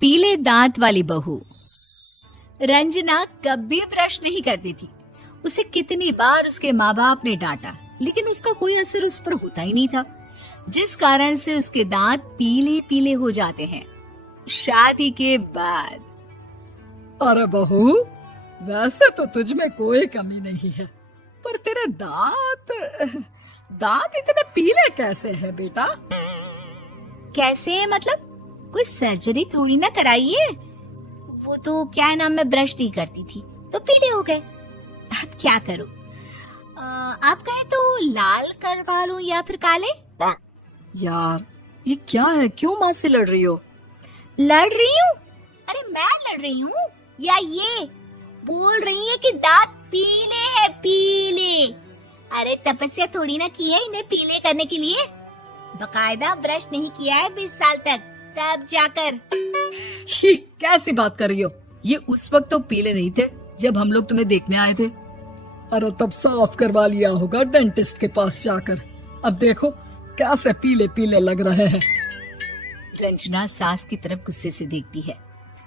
पीले दांत वाली बहू। रंजना कभी ब्रश नहीं करती थी। उसे कितनी बार उसके माँ बाप ने डांटा, लेकिन उसका कोई असर उस पर होता ही नहीं था, जिस कारण से उसके दांत पीले पीले हो जाते हैं। शादी के बाद अरे बहू, वैसे तो तुझ में कोई कमी नहीं है, पर तेरे दांत इतने पीले कैसे हैं बेटा? कैसे मतलब? कोई सर्जरी थोड़ी ना कराइए। वो तो क्या नाम, मैं ब्रश नहीं करती थी तो पीले हो गए। अब क्या करूं? आप कहें तो लाल करवा लूं या फिर काले? यार ये क्या है, क्यों माँ से लड़ रही हो? लड़ रही हूँ? अरे मैं लड़ रही हूँ या ये बोल रही है कि दांत पीले हैं, पीले। अरे तपस्या थोड़ी ना की है इन्हें पीले करने के लिए। बकायदा ब्रश नहीं किया है 20 साल तक, तब जाकर। छी, कैसी बात कर रही हो? ये उस वक्त तो पीले नहीं थे जब हम लोग तुम्हें देखने आए थे। अरे तब साफ करवा लिया होगा डेंटिस्ट के पास जाकर। अब देखो कैसे पीले पीले लग रहे हैं। रंजना सास की तरफ गुस्से से देखती है।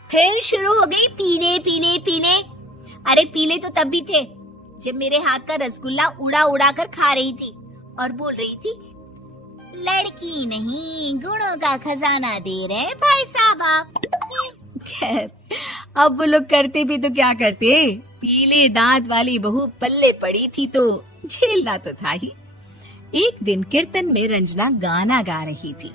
फिर शुरू हो गई पीले पीले पीले। अरे पीले तो तब भी थे जब मेरे हाथ का रसगुल्ला उड़ा उड़ा कर खा रही थी और बोल रही थी, लड़की नहीं गुणों का खजाना दे रहे भाई साहब आप। खैर, अब वो लोग करते भी तो क्या करते, पीले दांत वाली बहू पल्ले पड़ी थी तो झेलना तो था ही। एक दिन कीर्तन में रंजना गाना गा रही थी।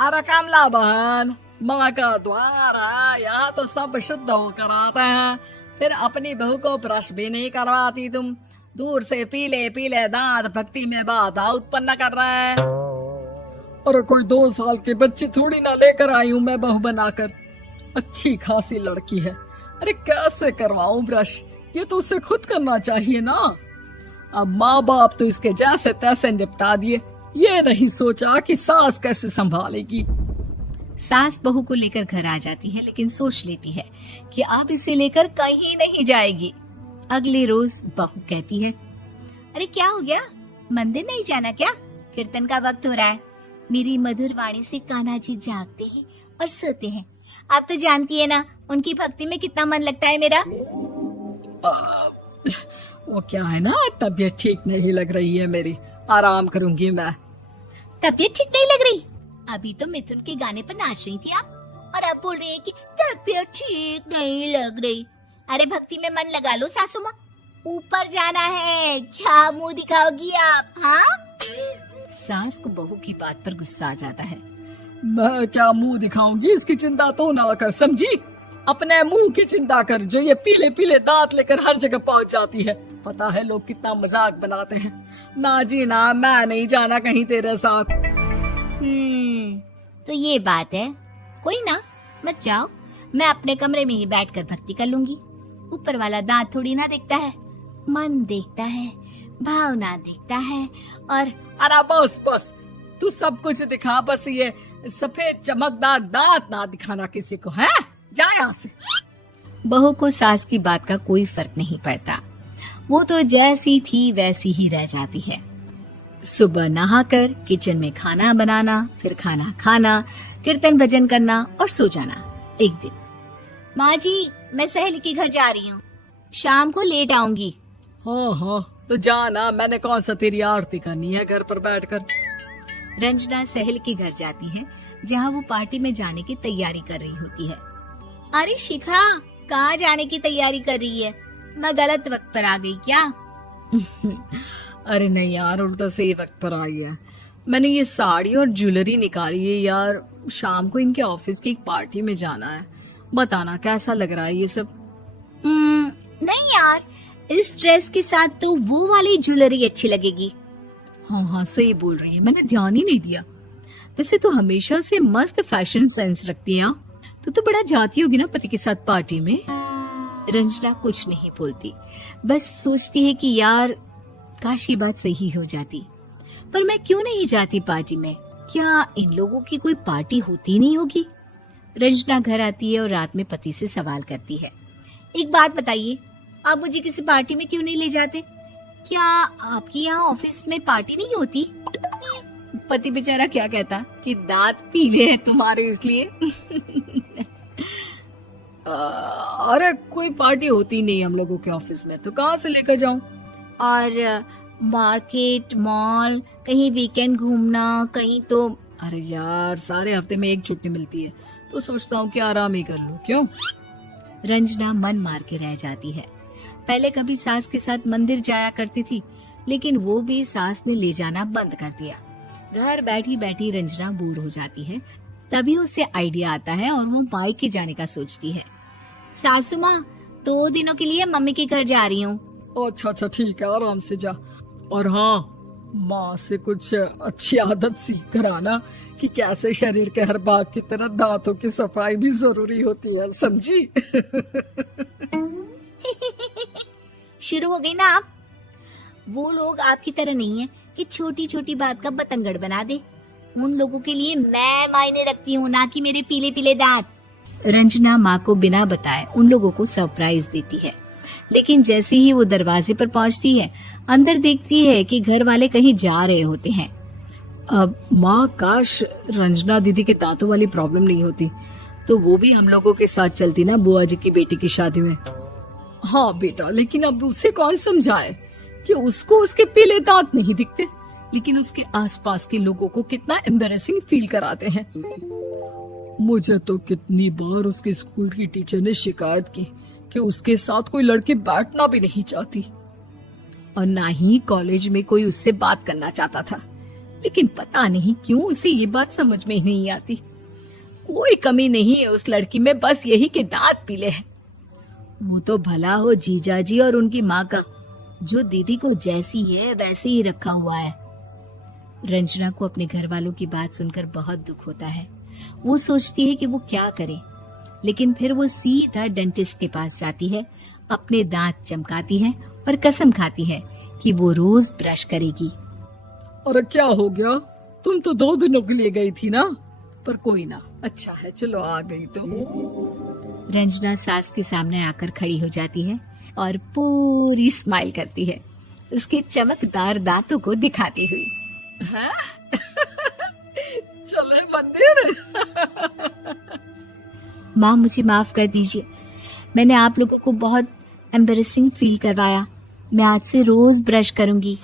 अरे कमला बहन, माँ का द्वार है, यहाँ तो सब शुद्ध होकर आते हैं, फिर अपनी बहू को ब्रश भी नहीं करवाती तुम। दूर से पीले पीले दांत भक्ति में बाधा उत्पन्न कर रहे हैं। अरे कोई 2 साल के बच्ची थोड़ी ना लेकर आई हूँ मैं बहू बनाकर। अच्छी खासी लड़की है, अरे कैसे करवाऊं ब्रश? ये तो उसे खुद करना चाहिए ना। अब माँ बाप तो इसके जैसे तैसे निपटा दिए, ये नहीं सोचा कि सास कैसे संभालेगी। सास बहू को लेकर घर आ जाती है, लेकिन सोच लेती है कि अब इसे लेकर कहीं नहीं जाएगी। अगले रोज बहू कहती है, अरे क्या हो गया, मंदिर नहीं जाना क्या? कीर्तन का वक्त हो रहा है। मेरी मधुर वाणी से कान्हा जी जागते हैं और सोते हैं। आप तो जानती है ना उनकी भक्ति में कितना मन लगता है मेरा। वो क्या है ना, तबीयत ठीक नहीं लग रही है मेरी, आराम करूंगी मैं। तबीयत ठीक नहीं लग रही? अभी तो मिथुन के गाने पर नाच रही थी आप, और अब बोल रही है कि तबीयत ठीक नहीं लग रही। अरे भक्ति में मन लगा लो सासू माँ, ऊपर जाना है, क्या मुंह दिखाओगी आप? हाँ? सास को बहू की बात पर गुस्सा आ जाता है। मैं क्या मुंह दिखाऊंगी, इसकी चिंता तो ना कर, समझी? अपने मुंह की चिंता कर, जो ये पीले पीले दांत लेकर हर जगह पहुंच जाती है। पता है लोग कितना मजाक बनाते हैं। ना जी ना, मैं नहीं जाना कहीं तेरे साथ। तो ये बात है, कोई ना, मत जाओ, मैं अपने कमरे में ही बैठकर भक्ति कर लूंगी। ऊपर वाला दांत थोड़ी ना देखता है, मन देखता है, भावना देखता है। और अरे बस बस, तू सब कुछ दिखा, बस ये सफेद चमकदार दांत ना दिखाना किसी को, है? जा यहाँ से। बहू को सास की बात का कोई फर्क नहीं पड़ता, वो तो जैसी थी वैसी ही रह जाती है। सुबह नहाकर किचन में खाना बनाना, फिर खाना खाना, कीर्तन भजन करना और सो जाना। एक दिन, माँ जी मैं सहेली के घर जा रही हूँ, शाम को लेट आऊंगी। हाँ हाँ तो जाना, मैंने कौन सा तेरी आरती करनी है घर पर बैठकर। रंजना सहेली के घर जाती है, जहाँ वो पार्टी में जाने की तैयारी कर रही होती है। अरे शिखा, कहाँ जाने की तैयारी कर रही है? मैं गलत वक्त पर आ गई क्या? अरे नहीं यार, उल्टा सही वक्त पर आई है। मैंने ये साड़ी और ज्वेलरी निकाली है यार, शाम को इनके ऑफिस की एक पार्टी में जाना है। बताना कैसा लग रहा है ये सब? नहीं यार, इस ड्रेस के साथ तो वो वाली ज्वेलरी अच्छी लगेगी। हाँ हाँ सही बोल रही है, मैंने ध्यान ही नहीं दिया। वैसे तो हमेशा से मस्त फैशन सेंस रखती है। तो बड़ा जाती होगी ना पति के साथ पार्टी में। रंजना कुछ नहीं बोलती, बस सोचती है कि यार काश ये बात सही हो जाती, पर मैं क्यों नहीं जाती पार्टी में? क्या इन लोगों की कोई पार्टी होती नहीं होगी? रंजना घर आती है और रात में पति से सवाल करती है, एक बात बताइए, आप मुझे किसी पार्टी में क्यों नहीं ले जाते? क्या आपके यहाँ ऑफिस में पार्टी नहीं होती? पति बेचारा क्या कहता कि दांत पीले हैं तुम्हारे इसलिए। अरे कोई पार्टी होती नहीं हम लोगों के ऑफिस में, तो कहाँ से लेकर जाऊं? और मार्केट, मॉल, कहीं वीकेंड घूमना, कहीं तो। अरे यार, सारे हफ्ते में एक छुट्टी मिलती है, तो सोचता हूँ कि आराम ही कर लूं। क्यों? रंजना मन मार के रह जाती है। पहले कभी सास के साथ मंदिर जाया करती थी, लेकिन वो भी सास ने ले जाना बंद कर दिया। घर बैठी बैठी रंजना बोर हो जाती है। तभी उसे आइडिया आता है और वो मायके जाने का सोचती है। सासू माँ, 2 दिनों के लिए मम्मी के घर जा रही हूँ। अच्छा अच्छा, ठीक है, आराम से जा। और हाँ, माँ से कुछ अच्छी आदत सीख कर आना कि कैसे शरीर के हर भाग की तरह दांतों की सफाई भी जरूरी होती है, समझी? शुरू हो गई ना आप। वो लोग आपकी तरह नहीं है कि छोटी छोटी बात का बतंगड़ बना दे। उन लोगों के लिए मैं मायने रखती हूँ, ना कि मेरे पीले पीले दांत। रंजना माँ को बिना बताए उन लोगों को सरप्राइज देती है, लेकिन जैसे ही वो दरवाजे पर पहुंचती है, अंदर देखती है कि घर वाले कहीं जा रहे होते हैं। अब माँ, काश रंजना दीदी के दांतों वाली प्रॉब्लम नहीं होती, तो वो भी हम लोगों के साथ चलती ना बुआ जी की बेटी की शादी में। हाँ बेटा, लेकिन अब उसे कौन समझाए कि उसको उसके पीले दांत नहीं दिखते, लेकिन उसके आसपास के लोगों को कितना एम्बैरेसिंग फील कराते हैं। मुझे तो कितनी बार उसके स्कूल की टीचर ने शिकायत की कि उसके साथ कोई लड़की बैठना भी नहीं चाहती, और ना ही कॉलेज में कोई उससे बात करना चाहता था। लेकिन पता नहीं क्यों उसे ये बात समझ में ही नहीं आती। कोई कमी नहीं है उस लड़की में, बस यही कि दांत पीले हैं। वो तो भला हो जीजा जी और उनकी माँ का, जो दीदी को जैसी है वैसे ही रखा हुआ है। रंजना को अपने घर वालों की बात सुनकर बहुत दुख होता है। वो सोचती है कि वो क्या करे, लेकिन फिर वो सीधा डेंटिस्ट के पास जाती है, अपने दांत चमकाती है और कसम खाती है कि वो रोज ब्रश करेगी। अरे क्या हो गया? तुम तो 2 दिनों के लिए गई थी ना, पर कोई ना, अच्छा है, चलो आ गई तो। रंजना सास के सामने आकर खड़ी हो जाती है और पूरी स्माइल करती है, उसके चमकदार दांतों को दिखाती हुई। हैं? चले मंदिर। माँ, मुझे माफ कर दीजिए, मैंने आप लोगों को बहुत एम्बैरेसिंग फील करवाया। मैं आज से रोज ब्रश करूंगी।